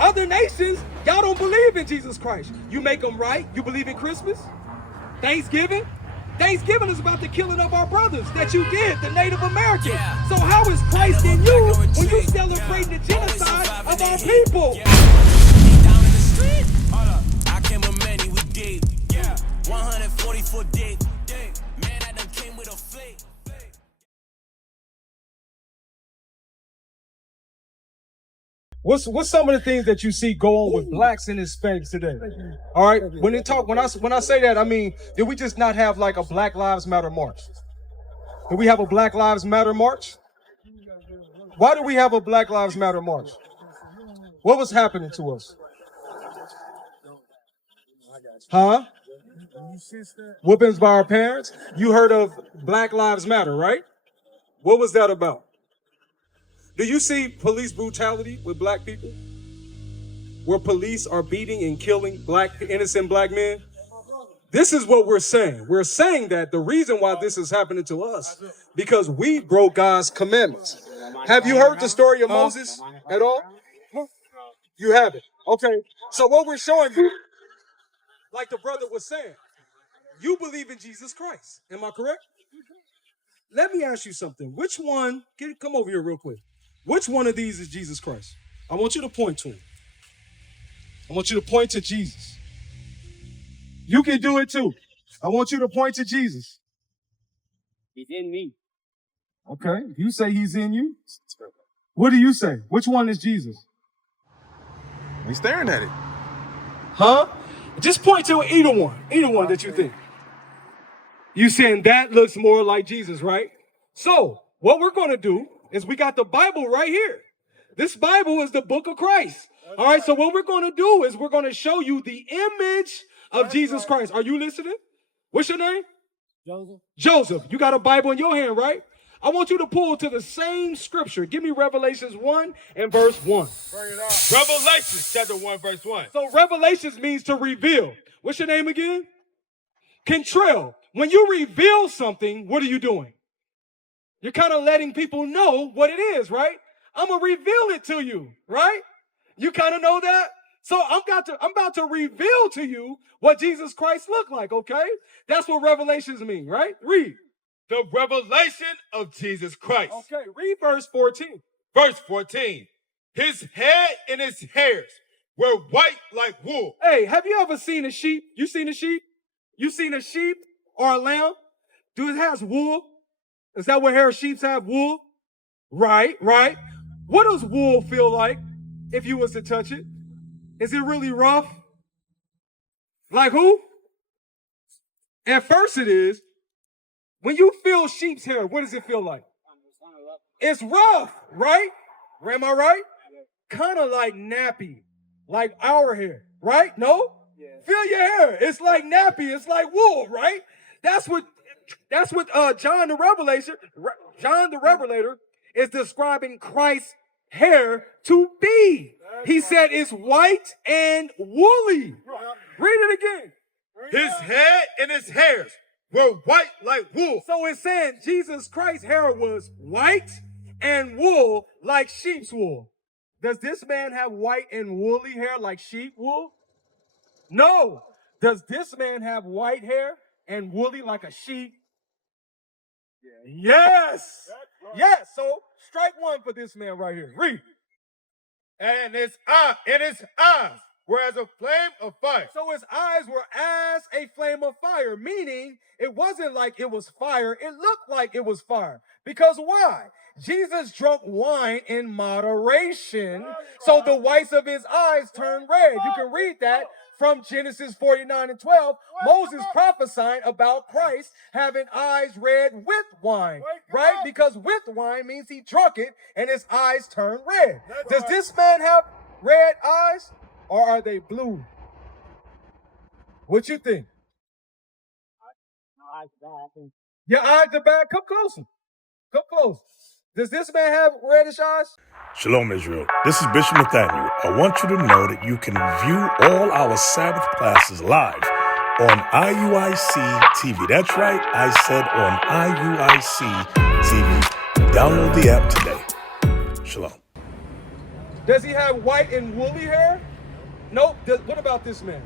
other nations, y'all don't believe in Jesus Christ. You make them right. You believe in Christmas, Thanksgiving. Thanksgiving is about the killing of our brothers that you did, the Native Americans. So how is Christ in you when you celebrating the genocide of our people? Down in the street. Hold up. I came with many, we deep. 144 deep. Man, I done came with a fleet. What's some of the things that you see go on with blacks and Hispanics today? All right, when I say that, I mean, did we just not have like a Black Lives Matter march? Did we have a Black Lives Matter march? Why do we have a Black Lives Matter march? What was happening to us? Huh? Whoopings by our parents? You heard of Black Lives Matter, right? What was that about? Do you see police brutality with black people? Where police are beating and killing innocent black men? This is what we're saying. We're saying that the reason why this is happening to us, because we broke God's commandments. Have you heard the story of Moses at all? You haven't. Okay. So what we're showing you, like the brother was saying, you believe in Jesus Christ. Am I correct? Let me ask you something. Which one, come over here real quick. Which one of these is Jesus Christ? I want you to point to him. I want you to point to Jesus. You can do it too. I want you to point to Jesus. He's in me. Okay. You say he's in you. What do you say? Which one is Jesus? He's staring at it. Huh? Just point to either one that you think. You saying that looks more like Jesus, right? So what we're going to do is we got the Bible right here. This Bible is the book of Christ. All right, so what we're going to do is we're going to show you the image of Jesus Christ. Are you listening? What's your name? Joseph. Joseph. You got a Bible in your hand, right? I want you to pull to the same scripture. Give me Revelations 1 and verse 1. Bring it out. Revelations chapter 1, verse 1. So Revelations means to reveal. What's your name again? Control. When you reveal something, what are you doing? You're kind of letting people know what it is, right? I'm going to reveal it to you, right? You kind of know that? So I'm about to reveal to you what Jesus Christ looked like, okay? That's what Revelations mean, right? Read. The revelation of Jesus Christ. Okay, read verse 14. Verse 14. His head and his hairs were white like wool. Hey, have you ever seen a sheep? You seen a sheep? You seen a sheep or a lamb? Do it has wool? Is that what hair of sheep have? Wool? Right. What does wool feel like if you was to touch it? Is it really rough? Like who? At first it is. When you feel sheep's hair, what does it feel like? It's rough, right? Am I right? Kind of like nappy, like our hair, right? No? Yeah. Feel your hair. It's like nappy. It's like wool, right? That's what John the Revelator is describing Christ's hair to be. He said it's white and woolly. Read it again. His head and his hairs were white like wool. So it's saying Jesus Christ's hair was white and wool like sheep's wool. Does this man have white and woolly hair like sheep wool? No. Does this man have white hair and woolly like a sheep? Yes. Yes. So strike one for this man right here. Read. And his eyes were as a flame of fire. So his eyes were as a flame of fire, meaning it wasn't like it was fire. It looked like it was fire. Because why? Jesus drank wine in moderation, so the whites of his eyes turned red. You can read that from Genesis 49:12. Moses prophesying about Christ having eyes red with wine, right? Because with wine means he drunk it and his eyes turned red. Does this man have red eyes or are they blue? What you think? Your eyes are bad? Come closer. Come close. Does this man have reddish eyes? Shalom, Israel. This is Bishop Nathaniel. I want you to know that you can view all our Sabbath classes live on IUIC TV. That's right, I said on IUIC TV. Download the app today. Shalom. Does he have white and woolly hair? Nope. What about this man?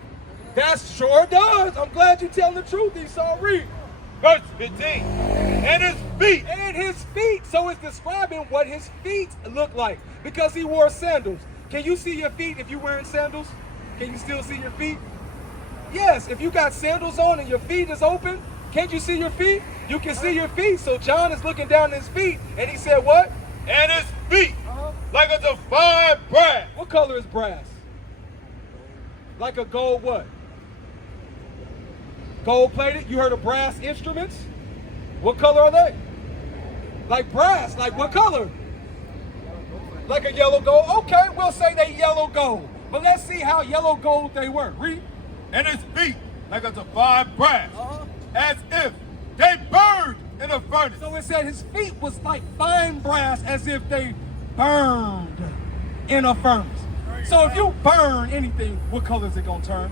That sure does. I'm glad you're telling the truth, Esau. Read. Verse 15. And his feet. And his feet. So it's describing what his feet look like because he wore sandals. Can you see your feet if you're wearing sandals? Can you still see your feet? Yes, if you got sandals on and your feet is open, can't you see your feet? You can see your feet. So John is looking down at his feet and he said what? And his feet like unto fine brass. What color is brass? Like a gold what? Gold plated? You heard of brass instruments? What color are they? Like brass. Like what color? Like a yellow gold? Okay, we'll say they yellow gold. But let's see how yellow gold they were. Read. And his feet like unto fine brass, as if they burned in a furnace. So it said his feet was like fine brass as if they burned in a furnace. So if you burn anything, what color is it going to turn?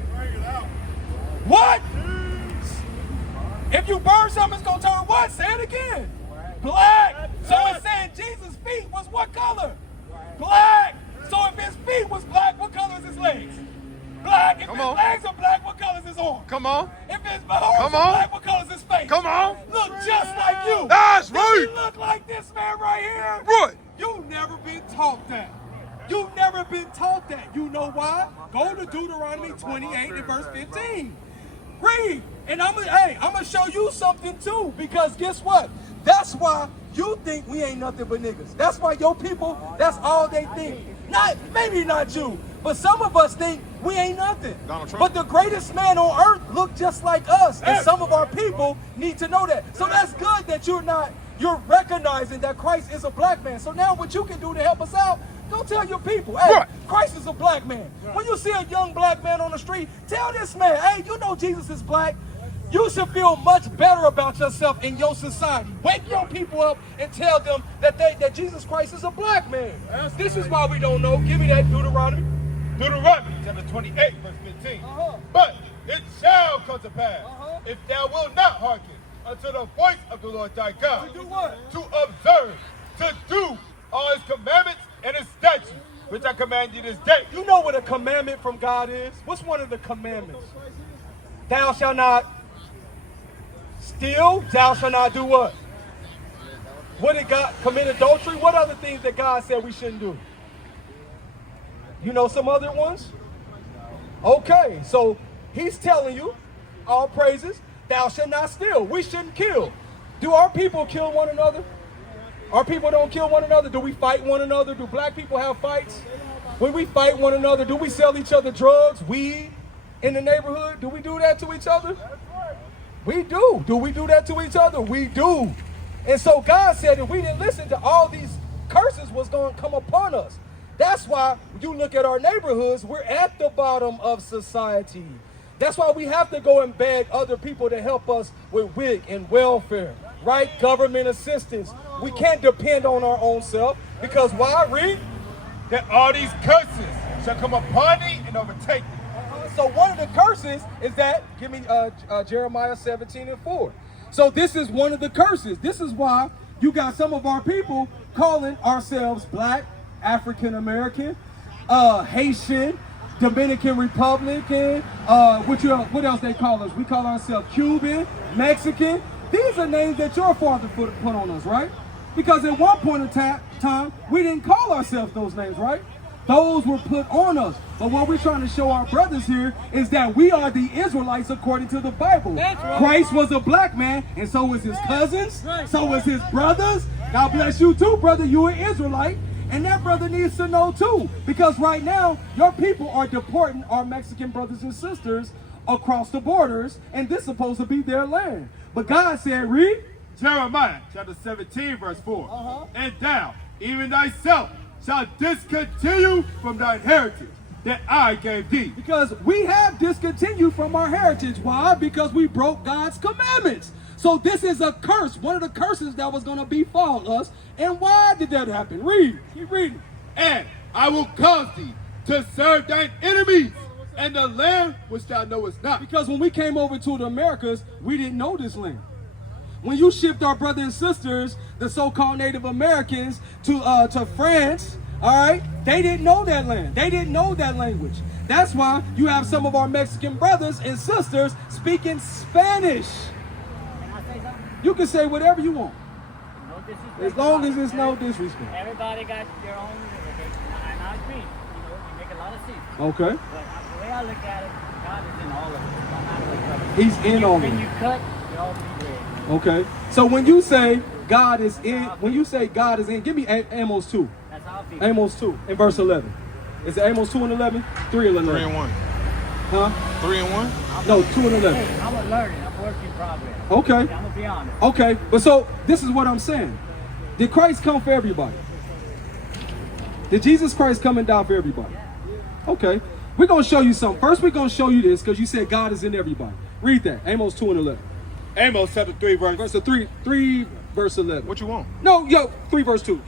What? If you burn something, it's going to turn what? Say it again. Black. So it's saying Jesus' feet was what color? Black. So if his feet was black, what color is his legs? Black. If his legs are black, what color is his arms? Come on. If his arms are black, what color is his face? Come on. Look just like you. That's Does right. he look like this man right here? Right. You've never been taught that. You've never been taught that. You know why? Go to Deuteronomy 28 and verse 15. Read. And I'm gonna show you something too, because guess what? That's why you think we ain't nothing but niggas. That's why your people, that's all they think. Maybe not you, but some of us think we ain't nothing. But the greatest man on earth looked just like us, and some of our people need to know that. So that's good that you're recognizing that Christ is a black man. So now what you can do to help us out, go tell your people, hey, Christ is a black man. When you see a young black man on the street, tell this man, hey, you know Jesus is black. You should feel much better about yourself in your society. Wake your people up and tell them that Jesus Christ is a black man. This is why we don't know. Give me that Deuteronomy. Deuteronomy chapter 28 verse 15. But it shall come to pass, if thou wilt not hearken unto the voice of the Lord thy God, To do what? to observe, to do all his commandments and his statutes, which I command you this day. You know what a commandment from God is? What's one of the commandments? Thou shalt not steal. Thou shalt not do what? What did God commit adultery? What other things that God said we shouldn't do? You know some other ones? Okay, so he's telling you, all praises, thou shalt not steal. We shouldn't kill. Do our people kill one another? Our people don't kill one another. Do we fight one another? Do black people have fights? When we fight one another, do we sell each other drugs, weed in the neighborhood? Do we do that to each other? We do. Do we do that to each other? We do. And so God said if we didn't listen to all these curses was going to come upon us. That's why you look at our neighborhoods, we're at the bottom of society. That's why we have to go and beg other people to help us with WIC and welfare, right? Government assistance. We can't depend on our own self because why? Read. That all these curses shall come upon thee and overtake thee. So one of the curses is that, give me Jeremiah 17 and 4. So this is one of the curses. This is why you got some of our people calling ourselves black, African American, Haitian, Dominican Republican, what else they call us? We call ourselves Cuban, Mexican. These are names that your father put on us, right? Because at one point in time, we didn't call ourselves those names, right? Those were put on us. But what we're trying to show our brothers here is that we are the Israelites according to the Bible. Right. Christ was a black man, and so was his cousins, so was his brothers. God bless you too, brother. You an Israelite. And that brother needs to know too. Because right now, your people are deporting our Mexican brothers and sisters across the borders, and this is supposed to be their land. But God said, read. Jeremiah chapter 17 verse 4. And thou, even thyself, shall discontinue from thine heritage that I gave thee. Because we have discontinued from our heritage. Why? Because we broke God's commandments. So this is a curse, one of the curses that was going to befall us. And why did that happen? Read. Keep reading. And I will cause thee to serve thine enemies and the land which thou knowest not. Because when we came over to the Americas, we didn't know this land. When you shipped our brothers and sisters, the so-called Native Americans, to France, All right? They didn't know that land. They didn't know that language. That's why you have some of our Mexican brothers and sisters speaking Spanish. Can I say something? You can say whatever you want, No disrespect. as long as it's no disrespect. Everybody got their own, and I agree. You make a lot of sense. Okay? But the way I look at it, God is in all of it. No matter what color. He's in all of When it. you cut, you all be red. Okay? So when you say God is in, give me Amos 2. That's how I feel. Amos 2 in verse 11. Is it Amos 2 and 11? 3 and 11. 3 and 1. Huh? 3 and 1. No, 2 and 11. Hey, I'm a learner. I'm a work in progress. Okay. I'm going to be honest. Okay. But so this is what I'm saying. Did Christ come for everybody? Did Jesus Christ come and die for everybody? Okay. We're going to show you something. First, we're going to show you this because you said God is in everybody. Read that. Amos 2 and 11. Amos chapter 3, verse 3 verse 11. What you want? No, 3 verse 2.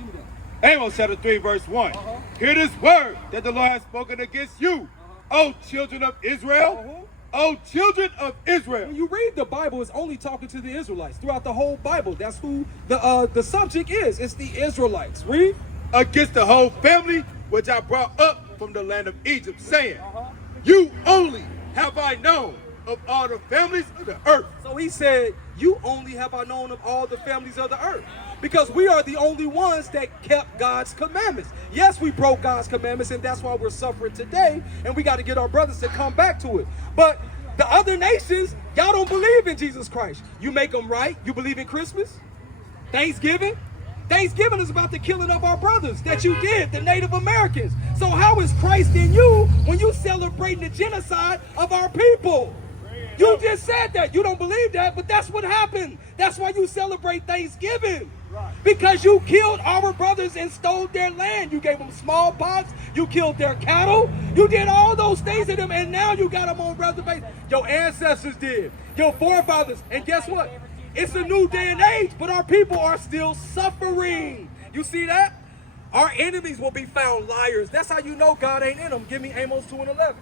Amos chapter 3, verse 1. Hear this word that the Lord has spoken against you, O children of Israel. O children of Israel. When you read the Bible, it's only talking to the Israelites throughout the whole Bible. That's who the subject is. It's the Israelites. Read. Against the whole family which I brought up from the land of Egypt, saying, you only have I known of all the families of the earth. So he said, you only have I known of all the families of the earth. Because we are the only ones that kept God's commandments. Yes, we broke God's commandments, and that's why we're suffering today. And we got to get our brothers to come back to it. But the other nations, y'all don't believe in Jesus Christ. You make them right. You believe in Christmas? Thanksgiving? Thanksgiving is about the killing of our brothers that you did, the Native Americans. So how is Christ in you when you celebrating the genocide of our people? You just said that. You don't believe that, but that's what happened. That's why you celebrate Thanksgiving. Because you killed our brothers and stole their land. You gave them smallpox. You killed their cattle. You did all those things to them, and now you got them on reservations. Your ancestors did. Your forefathers. And guess what? It's a new day and age, but our people are still suffering. You see that? Our enemies will be found liars. That's how you know God ain't in them. Give me Amos 2 and 11.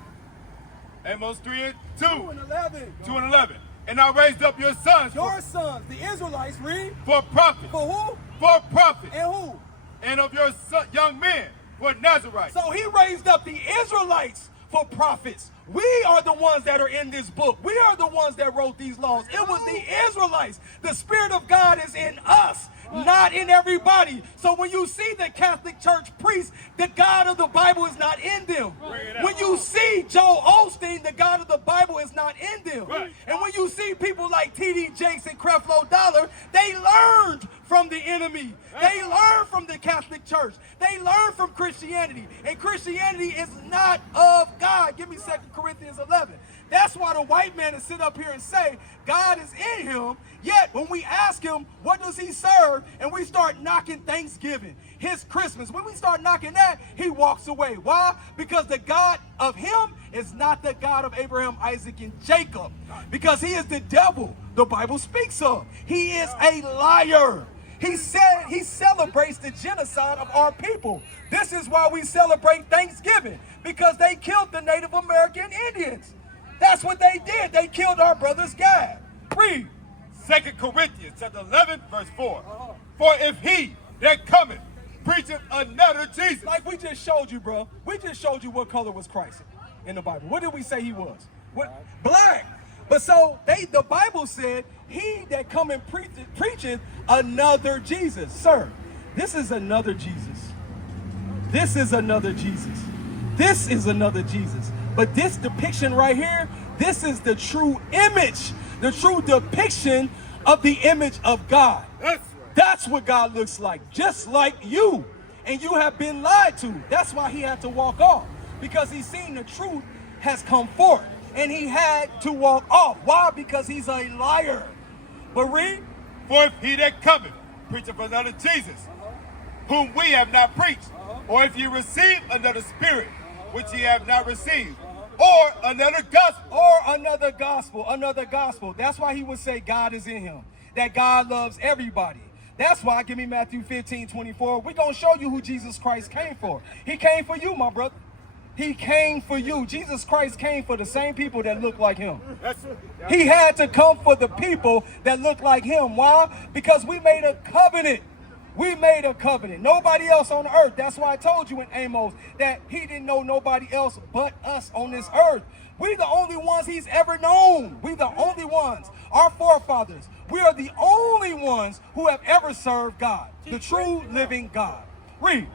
Amos 3 and 2. 2 and 11. 2 and 11. And I raised up your sons Your sons, the Israelites, read. for prophets. For who? For prophets. And who? And of your young men for Nazarites. So he raised up the Israelites for prophets. We are the ones that are in this book. We are the ones that wrote these laws. It was the Israelites. The Spirit of God is in us, not in everybody. So when you see the Catholic Church priests, the God of the Bible is not in them. When you see Joel Osteen, the God of the Bible is not in them. And when you see people like T.D. Jakes and Creflo Dollar, they learned from the enemy. They learned from the Catholic Church. They learned from Christianity. And Christianity is not of God. Give me 2 Corinthians 11. That's why the white man is sit up here and say God is in him. Yet when we ask him, what does he serve? And we start knocking Thanksgiving, his Christmas. When we start knocking that, he walks away. Why? Because the God of him is not the God of Abraham, Isaac, and Jacob. Because he is the devil the Bible speaks of. He is a liar. He said he celebrates the genocide of our people. This is why we celebrate Thanksgiving, because they killed the Native American Indians. That's what they did. They killed our brothers' God. Read. 2 Corinthians chapter 11, verse 4. For if he that cometh preacheth another Jesus. Like we just showed you, bro. We just showed you what color was Christ in the Bible. What did we say he was? What? Black. But so the Bible said, he that come and preacheth another Jesus. Sir, this is another Jesus. This is another Jesus. This is another Jesus. But this depiction right here, this is the true image, the true depiction of the image of God. That's what God looks like, just like you. And you have been lied to. That's why he had to walk off, because he's seen the truth has come forth. And he had to walk off. Why? Because he's a liar. But read. For if he that cometh preacheth another Jesus, whom we have not preached, or if you receive another spirit, which ye have not received, or another gospel. Another gospel. That's why he would say God is in him, that God loves everybody. That's why, give me Matthew 15:24. We're going to show you who Jesus Christ came for. He came for you, my brother. He came for you. Jesus Christ came for the same people that look like him. He had to come for the people that look like him. Why? Because we made a covenant. We made a covenant. Nobody else on earth. That's why I told you in Amos that he didn't know nobody else but us on this earth. We the only ones he's ever known. We the only ones. Our forefathers. We are the only ones who have ever served God, the true living God. Read.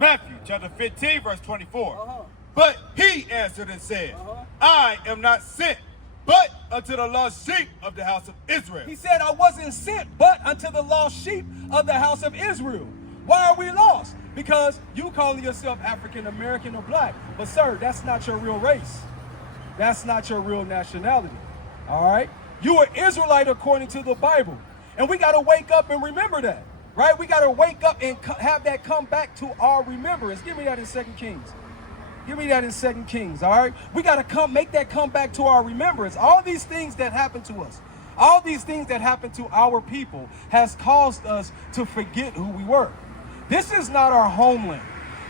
Matthew chapter 15, verse 24. But he answered and said, I am not sent, but unto the lost sheep of the house of Israel. He said, I wasn't sent, but unto the lost sheep of the house of Israel. Why are we lost? Because you calling yourself African American or black. But sir, that's not your real race. That's not your real nationality. All right? You are Israelite according to the Bible. And we got to wake up and remember that. Right? We got to wake up and have that come back to our remembrance. Give me that in 2 Kings. Give me that in 2 Kings, all right? We got to make that come back to our remembrance. All these things that happen to us, all these things that happen to our people has caused us to forget who we were. This is not our homeland.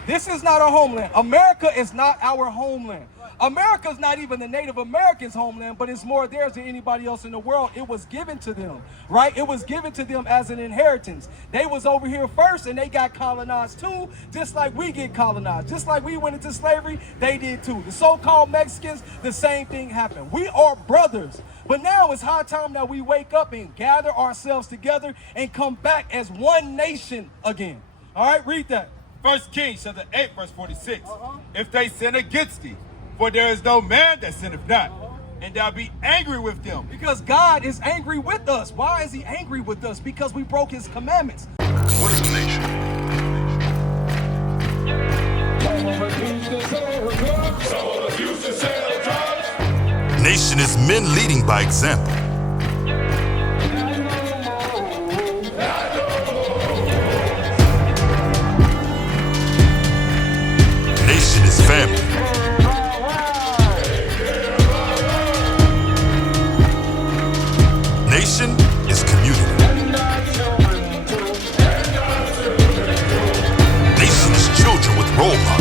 This is not our homeland. America is not our homeland. America is not even the Native Americans' homeland, but it's more theirs than anybody else in the world. It was given to them, right? It was given to them as an inheritance. They was over here first, and they got colonized too, just like we get colonized. Just like we went into slavery, they did too. The so-called Mexicans, the same thing happened. We are brothers. But now it's high time that we wake up and gather ourselves together and come back as one nation again. All right, read that. 1 Kings chapter 8, verse 46. If they sin against thee, for there is no man that sinneth not, and thou be angry with them. Because God is angry with us. Why is he angry with us? Because we broke his commandments. What is the nation? Nation is men leading by example. Nation is family. Nation is community. Nation is children with role models.